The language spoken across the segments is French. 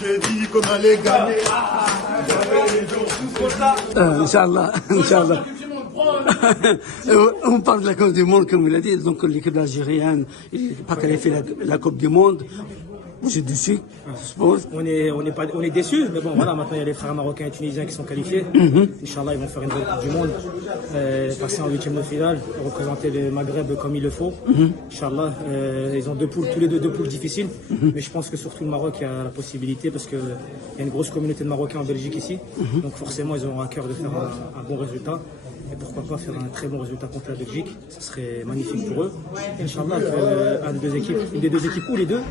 J'ai dit qu'on allait gagner. Inch'Allah, Inch'Allah. On parle de la Coupe du Monde, comme il a dit, donc l'équipe algérienne n'est pas qualifiée la Coupe du Monde. Vous êtes déçus, je suppose. On est déçus, mais bon, voilà, maintenant il y a les frères marocains et tunisiens qui sont qualifiés. Inch'Allah, ils vont faire une belle Coupe du Monde, passer en huitième de finale, représenter le Maghreb comme il le faut. Inch'Allah, ils ont deux poules, tous les deux poules difficiles, mais je pense que surtout le Maroc, il y a la possibilité parce qu'il y a une grosse communauté de Marocains en Belgique ici, donc forcément ils auront à cœur de faire un bon résultat. Et pourquoi pas faire un très bon résultat contre la Belgique, ça serait magnifique pour eux. Inch'Allah, une des deux équipes ou les deux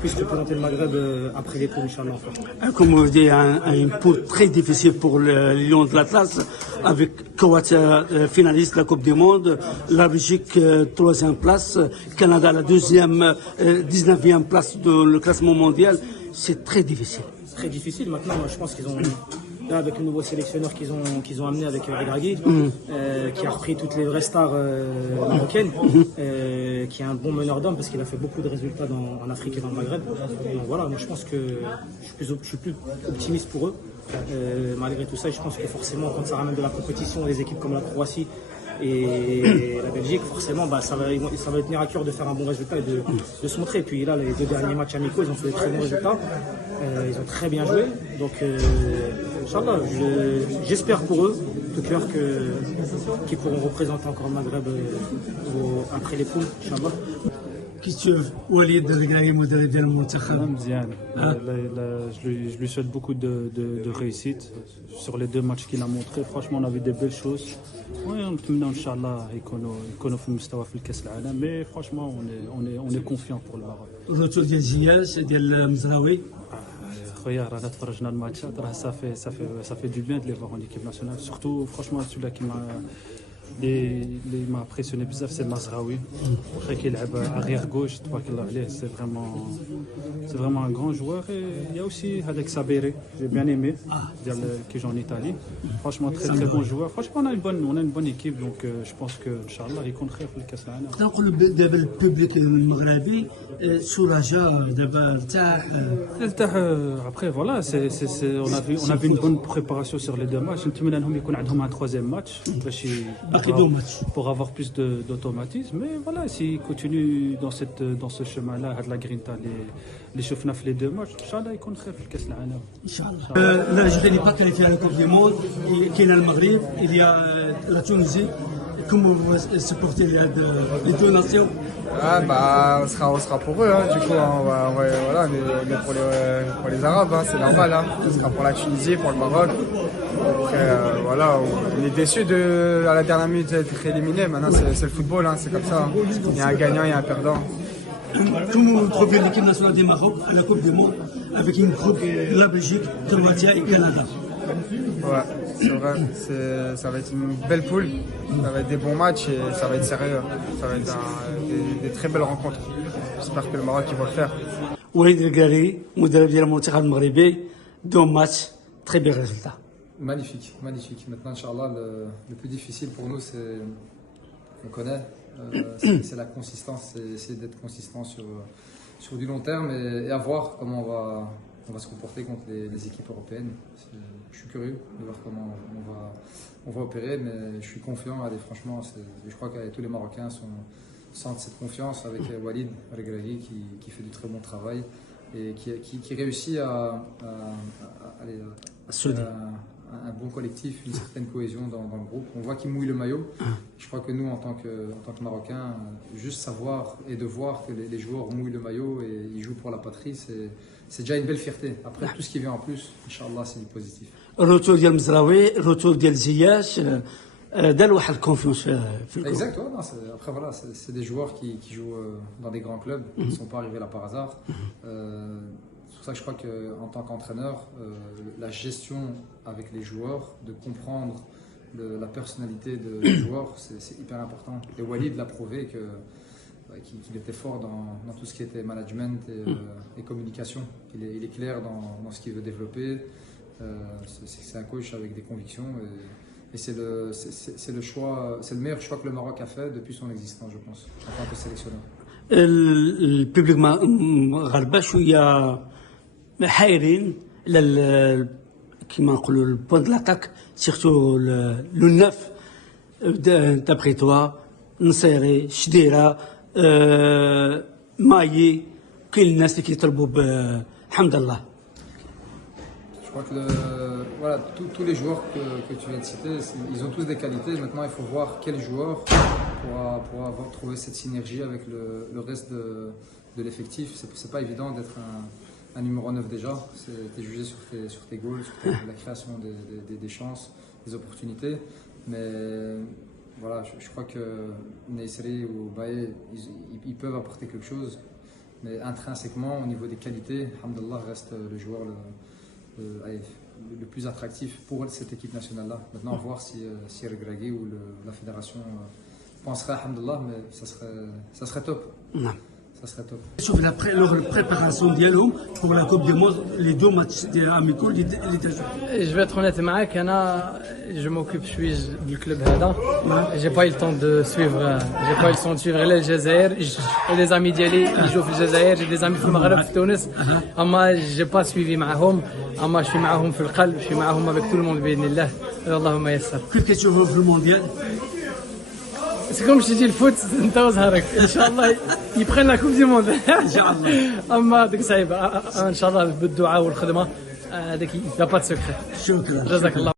puissent représenter le Maghreb après les poules, Inch'Allah. Comme vous dites, une poule très difficile pour les Lions de l'Atlas, avec Croatie finaliste de la Coupe du Monde, la Belgique troisième place, Canada la deuxième, 19e place de le classement mondial. C'est très difficile. Très difficile. Maintenant, je pense qu'ils ont... Là, avec le nouveau sélectionneur qu'ils ont amené avec Regragui, qui a repris toutes les vraies stars marocaines, qui est un bon meneur d'hommes parce qu'il a fait beaucoup de résultats en Afrique et dans le Maghreb. Donc voilà, moi je pense que je suis plus optimiste pour eux. Malgré tout ça, je pense que forcément, quand ça ramène de la compétition, des équipes comme la Croatie et la Belgique, forcément, ça va tenir à cœur de faire un bon résultat et de se montrer. Et puis là, les deux derniers matchs amicaux, ils ont fait de très bons résultats. Ils ont très bien joué. Donc, Inch'Allah, j'espère pour eux, de cœur, qu'ils pourront représenter encore le Maghreb après les poules, Inch'Allah. وليد الركراكي مدرب ديال المنتخب مزيان je lui souhaite beaucoup de réussite sur les deux matchs qu'il a montré. Franchement, on a vu des belles choses. ونتمنى ان شاء الله يكونوا في المستوى في الكاس العالم. Mais franchement, on est confiant pour le Maroc. الرتور ديال زياش ديال مزراوي خويا رانا تفرجنا الماتشات راه ça fait du bien de les voir en équipe nationale, surtout franchement celui-là qui m'a impressionné بزاف c'est Mazraoui. Après qu'il يلعب arrière gauche, تبارك الله عليه, c'est vraiment un grand joueur. Et il y a aussi Hadek Sabiri, j'ai bien aimé, qui joue en Italie. Franchement, très bon joueur. Franchement, on a une bonne équipe, donc je pense que Inch'Allah يكون خير في الكاس العالم. نقولوا دابا البوبليك المغربي سراجا دابا ارتاح. Après voilà, on a vu une bonne préparation sur les deux matchs. نتمنى انهم يكون عندهم un troisième match pour avoir plus d'automatisme. Mais voilà, s'ils continuent dans ce chemin-là, la grinta, les شفنا في les deux matchs, Inch'Allah يكون خير في الكاس العالم. Inch'Allah. l'Algérie n'est pas qualifiée à la Coupe du Monde. Il y a le Maghreb, il y a la Tunisie. Comment vous supportez les deux nations? On sera pour eux, hein. Du coup, voilà, mais pour les Arabes, hein, c'est normal, hein. Ce sera pour la Tunisie, pour le Maroc. Après, voilà, on est déçus à la dernière minute d'être éliminé. Maintenant, c'est le football, hein, c'est comme ça, hein. Il y a un gagnant, il y a un perdant. Comment vous trouvez l'équipe nationale du Maroc à la Coupe du Monde avec une groupe de la Belgique, Croatie et Canada? Ouais, c'est vrai, ça va être une belle poule, ça va être des bons matchs et ça va être sérieux. Ça va être des très belles rencontres. J'espère que le Maroc va le faire. وليد الركراكي مدرب ديال المنتخب المغربي دو ماتش très bel résultat. Magnifique, magnifique. Maintenant, Inch'Allah, le plus difficile pour nous, c'est, on connaît, c'est la consistance, c'est essayer d'être consistant sur du long terme et à voir comment on va se comporter contre les équipes européennes. Je suis curieux de voir comment on va opérer, mais je suis confiant. Allez, franchement, je crois que tous les Marocains sentent cette confiance avec Walid Regragui qui fait du très bon travail et qui réussit à un bon collectif, une certaine cohésion dans le groupe. On voit qu'il mouille le maillot. Je crois que nous, en tant que Marocains, juste savoir et de voir que les joueurs mouillent le maillot et ils jouent pour la patrie, c'est déjà une belle fierté. Après, tout ce qui vient en plus, Inch'Allah, c'est du positif. الرتور ديال مزراوي الرتور ديال زياش دار واحد الكونفيونس في الكره. Exact, ouais, non, après voilà, c'est des joueurs qui jouent dans des grands clubs, qui ne sont pas arrivés là par hasard. C'est pour ça que je crois qu'en tant qu'entraîneur, la gestion avec les joueurs, de comprendre la personnalité des joueurs, c'est hyper important. Et Walid l'a prouvé qu'il était fort dans tout ce qui était management et communication. Il est clair dans ce qu'il veut développer. C'est un coach avec des convictions et c'est le choix, c'est le meilleur choix que le Maroc a fait depuis son existence, je pense, en tant que sélectionneur. البوبليك المغاربه شويه حايرين كيما نقولوا البوان دو لاتاك سيرتو لو نوف دابخي توا نصيري شديره مايي كاين الناس اللي كيطلبوا بحمد الله. Je crois que voilà, tous les joueurs que tu viens de citer, ils ont tous des qualités. Maintenant, il faut voir quel joueur pourra avoir trouvé cette synergie avec le reste de l'effectif. C'est pas évident d'être un numéro 9 déjà. Tu es jugé sur tes goals, sur la création des chances, des opportunités. Mais voilà, je crois que Neyseri ou Baye, ils peuvent apporter quelque chose. Mais intrinsèquement, au niveau des qualités, alhamdoulilah, reste le joueur le plus attractif pour cette équipe nationale-là. Maintenant, voir si Regragui ou la fédération penserait, alhamdoulilah, mais ça serait top. نعم. Ça serait top. شوف la préparation ديالهم pour la Coupe du Monde, les deux matchs amicaux اللي دازوا. Je vais être honnête avec Anna, je m'occupe, je suis du club Hada. J'ai pas eu le temps de suivre, j'ai pas eu le temps de suivre les Jazair. J'ai des amis d'Ali, ils jouent au Jazair, j'ai des amis في المغرب في تونس. أما j'ai pas suivi معهم. أما je suis معهم في القلب, je suis معهم avec tout le monde بإذن الله. اللهم يسر. كيف كتشوفوا في المونديال؟ C'est comme je te dis, le foot, انت وزهرك. ان شاء الله يبقى لنا كوب دي موند. ان شاء الله. اما ديك صعيبه ان شاء الله بالدعاء والخدمه هذاك با با سكري. شكرا. جزاك الله